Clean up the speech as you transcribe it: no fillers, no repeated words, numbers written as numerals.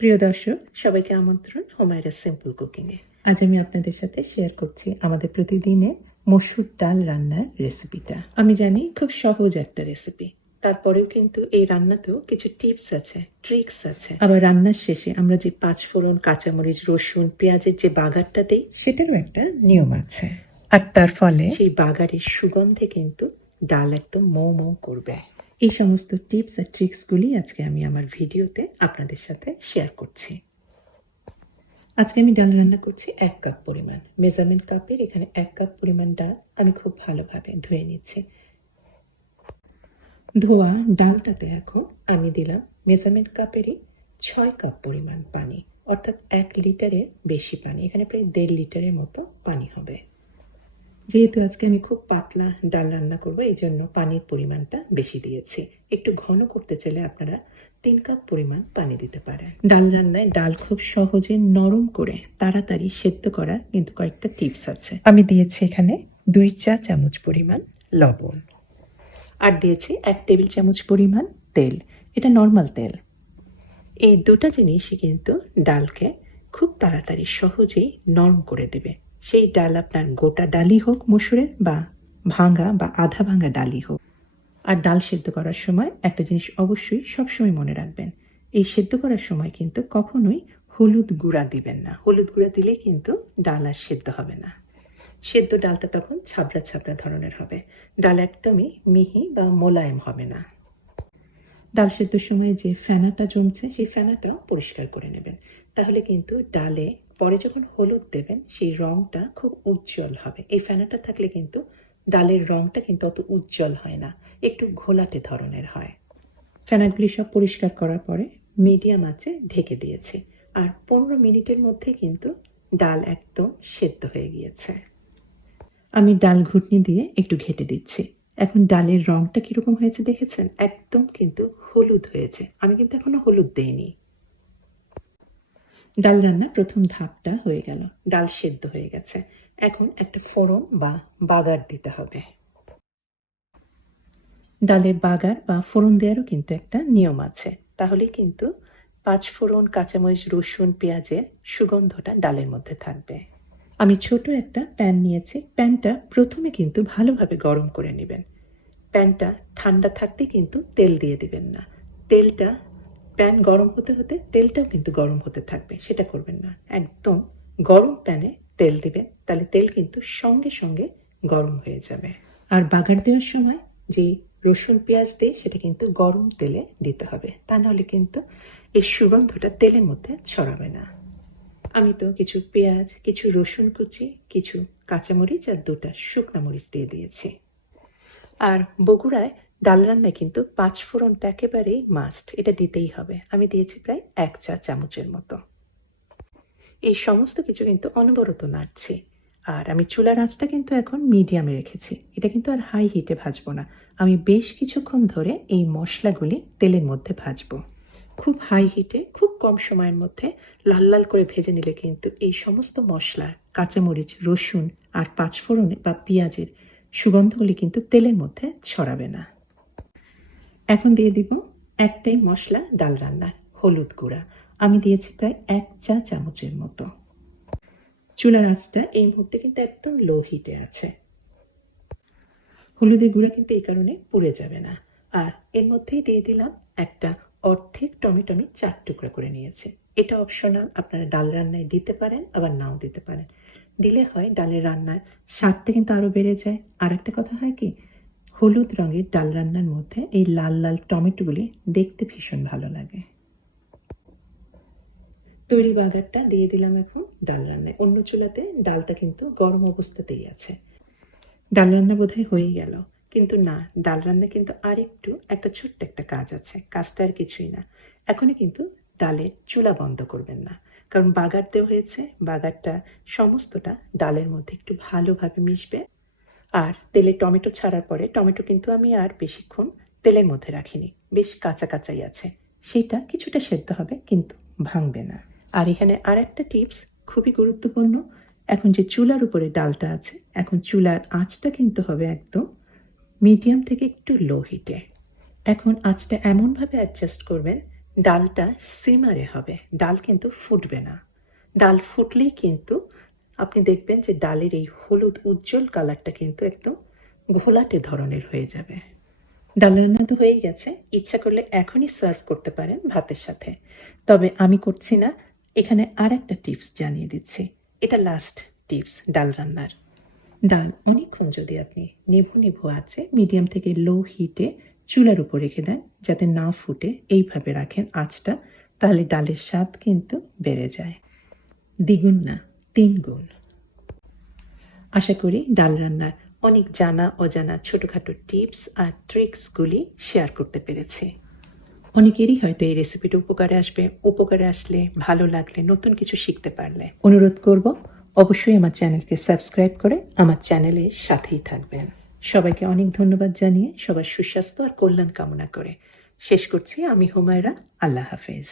প্রিয় দর্শক, সবাইকে আমন্ত্রণ হুমায়রা's সিম্পল কুকিংয়ে। আজ আমি আপনাদের সাথে শেয়ার করছি আমাদের প্রতিদিনের মসুর ডাল রান্নার রেসিপিটা। আমি জানি খুব সহজ একটা রেসিপি, তারপরেও কিন্তু এই রান্নাতেও কিছু টিপস আছে, ট্রিক্স আছে। আবার রান্নার শেষে আমরা যে পাঁচফোড়ন, কাঁচামরিচ, রসুন, পেঁয়াজের যে বাগারটা দেই, সেটারও একটা নিয়ম আছে। আর তার ফলে সেই বাগারের সুগন্ধে কিন্তু ডাল একদম মৌ মৌ করবে। এই সমস্ত টিপস আর ট্রিক্সগুলি আজকে আমি আমার ভিডিওতে আপনাদের সাথে শেয়ার করছি। আজকে আমি ডাল রান্না করছি 1 কাপ পরিমাণ। মেজারমেন্ট কাপের এখানে 1 কাপ পরিমাণ ডাল আমি খুব ভালোভাবে ধুয়ে নিচ্ছি। ধোয়া ডালটাতে এখন আমি দিলাম মেজারমেন্ট কাপেরই 6 কাপ পরিমাণ পানি, অর্থাৎ 1 লিটারের বেশি পানি। এখানে প্রায় 1.5 লিটারের মতো পানি হবে। যেহেতু আজকে আমি খুব পাতলা ডাল রান্না করবো, এই জন্য পানির পরিমাণটা বেশি দিয়েছি। একটু ঘন করতে চাইলে আপনারা 3 কাপ পরিমাণ পানি দিতে পারেন। ডাল রান্নায় ডাল খুব সহজে নরম করে তাড়াতাড়ি সেদ্ধ করার কিন্তু কয়েকটা টিপস আছে। আমি দিয়েছি এখানে 2 চা চামচ পরিমাণ লবণ, আর দিয়েছি 1 টেবিল চামচ পরিমাণ তেল। এটা নর্মাল তেল। এই দুটো জিনিসই কিন্তু ডালকে খুব তাড়াতাড়ি সহজেই নরম করে দেবে। সেই ডাল আপনার গোটা ডালই হোক মসুরের, বা ভাঙা বা আধা ভাঙা ডালই হোক। আর ডাল সেদ্ধ করার সময় একটা জিনিস অবশ্যই সবসময় মনে রাখবেন, এই সেদ্ধ করার সময় কিন্তু কখনোই হলুদ গুঁড়া দিবেন না। হলুদ গুঁড়া দিলেই কিন্তু ডাল আর সেদ্ধ হবে না। সেদ্ধ ডালটা তখন ছাবড়া ছাবড়া ধরনের হবে, ডাল একদমই মিহি বা মোলায়েম হবে না। ডাল সেদ্ধর সময় যে ফেনাটা জমছে, সেই ফেনাটা পরিষ্কার করে নেবেন। তাহলে কিন্তু ডালে পরে যখন হলুদ দেবেন, সেই রঙটা খুব উজ্জ্বল হবে। এই ফেনাটা থাকলে কিন্তু ডালের রঙটা কিন্তু অত উজ্জ্বল হয় না, একটু ঘোলাটে ধরনের হয়। ফেনাগুলি সব পরিষ্কার করার পরে মিডিয়াম আঁচে ঢেকে দিয়েছি, আর 15 মিনিটের মধ্যে কিন্তু ডাল একদম সেদ্ধ হয়ে গিয়েছে। আমি ডাল ঘুটনি দিয়ে একটু ঘেটে দিচ্ছি। এখন ডালের রঙটা কিরকম হয়েছে দেখেছেন? একদম কিন্তু হলুদ হয়েছে। আমি কিন্তু এখনো হলুদ দেইনি। ডাল রান্না প্রথম ধাপটা হয়ে গেল, ডাল সেদ্ধ হয়ে গেছে। এখন একটা ফোড়ন বা বাগার দিতে হবে। ডালের বাগার বা ফোড়ন দেওয়ারও কিন্তু একটা নিয়ম আছে, তাহলে কিন্তু পাঁচফোড়ন, কাঁচামরিচ, রসুন, পেঁয়াজের সুগন্ধটা ডালের মধ্যে থাকবে। আমি ছোট একটা প্যান নিয়েছি। প্যানটা প্রথমে কিন্তু ভালোভাবে গরম করে নেবেন। প্যানটা ঠান্ডা থাকতে কিন্তু তেল দিয়ে দিবেন না। তেলটা প্যান গরম হতে হতে তেলটাও কিন্তু গরম হতে থাকবে, সেটা করবেন না। একদম গরম প্যানে তেল দিবেন, তাহলে তেল কিন্তু সঙ্গে সঙ্গে গরম হয়ে যাবে। আর বাগার দেওয়ার সময় যে রসুন পেঁয়াজ দেয়, সেটা কিন্তু গরম তেলে দিতে হবে, তা নাহলে কিন্তু এর সুগন্ধটা তেলের মধ্যে ছড়াবে না। আমি তো কিছু পেঁয়াজ, কিছু রসুন কুচি, কিছু কাঁচামরিচ আর 2টা শুকনা মরিচ দিয়ে দিয়েছি। আর বগুড়ায় ডাল রান্নায় কিন্তু পাঁচফোড়নটা একেবারেই মাস্ট, এটা দিতেই হবে। আমি দিয়েছি প্রায় 1 চা চামচের মতো। এই সমস্ত কিছু কিন্তু অনবরত নাড়ছি। আর আমি চুলার আঁচটা কিন্তু এখন মিডিয়ামে রেখেছি। এটা কিন্তু আর হাই হিটে ভাজবো না। আমি বেশ কিছুক্ষণ ধরে এই মশলাগুলি তেলের মধ্যে ভাজবো। খুব হাই হিটে খুব কম সময়ের মধ্যে লাল লাল করে ভেজে নিলে কিন্তু এই সমস্ত মশলা, কাঁচামরিচ, রসুন আর পাঁচফোড়নে বা পেঁয়াজের সুগন্ধগুলি কিন্তু তেলের মধ্যে ছড়াবে না। এখন দিয়ে দিব একটাই মশলা ডাল রান্নার, হলুদ গুঁড়া। আমি দিয়েছি প্রায় 1 চা চামচের মতো। চুলার আঁচটা এই মুহূর্তে কিন্তু একদম লো হিটে আছে। হলুদের গুঁড়া কিন্তু এই কারণে পুড়ে যাবে না। আর এর মধ্যেই দিয়ে দিলাম একটা অর্ধেক টমেটো, আমি 4 টুকরা করে নিয়েছি। এটা অপশনাল, আপনারা ডাল রান্নায় দিতে পারেন, আবার নাও দিতে পারেন। দিলে হয় ডালের রান্নার স্বাদটা কিন্তু আরও বেড়ে যায়। আর একটা কথা হয় কি, হলুদ রঙের ডাল রান্নার মধ্যে এই লাল লাল টমেটোগুলি দেখতে ভীষণ ভালো লাগে। তৈরি বাগারটা দিয়ে দিলাম এখন ডাল রান্নায়। অন্য চুলাতে ডালটা কিন্তু গরম অবস্থাতেই আছে। ডাল রান্না বোধহয় হয়ে গেল, কিন্তু না, ডাল রান্না কিন্তু আরেকটু একটা ছোট্ট একটা কাজ আছে। কাজটা আর কিছুই না, এখনই কিন্তু ডালের চুলা বন্ধ করবেন না, কারণ বাগার দেওয়া হয়েছে। বাগারটা সমস্তটা ডালের মধ্যে একটু ভালোভাবে মিশবে। আর তেলে টমেটো ছাড়ার পরে, টমেটো কিন্তু আমি আর বেশিক্ষণ তেলের মধ্যে রাখিনি, বেশ কাঁচা কাঁচাই আছে। সেটা কিছুটা সেদ্ধ হবে, কিন্তু ভাঙবে না। আর এখানে আর একটা টিপস খুবই গুরুত্বপূর্ণ। এখন যে চুলার উপরে ডালটা আছে, এখন চুলার আঁচটা কিন্তু হবে একদম মিডিয়াম থেকে একটু লো হিটে। এখন আঁচটা এমনভাবে অ্যাডজাস্ট করবেন ডালটা সিমারে হবে, ডাল কিন্তু ফুটবে না। ডাল ফুটলেই কিন্তু আপনি দেখবেন যে ডালের এই হলুদ উজ্জ্বল কালারটা কিন্তু একদম ঘোলাটে ধরনের হয়ে যাবে। ডাল রান্না তো হয়েই গেছে, ইচ্ছা করলে এখনই সার্ভ করতে পারেন ভাতের সাথে। তবে আমি করছি না, এখানে আর একটা টিপস জানিয়ে দিচ্ছি। এটা লাস্ট টিপস ডাল রান্নার। ডাল অনেকক্ষণ যদি আপনি নেভু নেভু আছে মিডিয়াম থেকে লো হিটে চুলার উপর রেখে দেন, যাতে না ফুটে, এইভাবে রাখেন আঁচটা, তাহলে ডালের স্বাদ কিন্তু বেড়ে যায়, দ্বিগুণ না 3 গুণ। আশা করি ডাল রান্নার অনেক জানা অজানা ছোটোখাটো টিপস আর ট্রিক্সগুলি শেয়ার করতে পেরেছি। অনেকেরই হয়তো এই রেসিপিটা উপকারে আসবে, উপকারে আসলে, ভালো লাগলে, নতুন কিছু শিখতে পারলে অনুরোধ করব অবশ্যই আমার চ্যানেলকে সাবস্ক্রাইব করে আমার চ্যানেলের সাথেই থাকবেন। সবাইকে অনেক ধন্যবাদ জানিয়ে সবার সুস্বাস্থ্য আর কল্যাণ কামনা করে শেষ করছি। আমি হুমায়রা। আল্লাহ হাফেজ।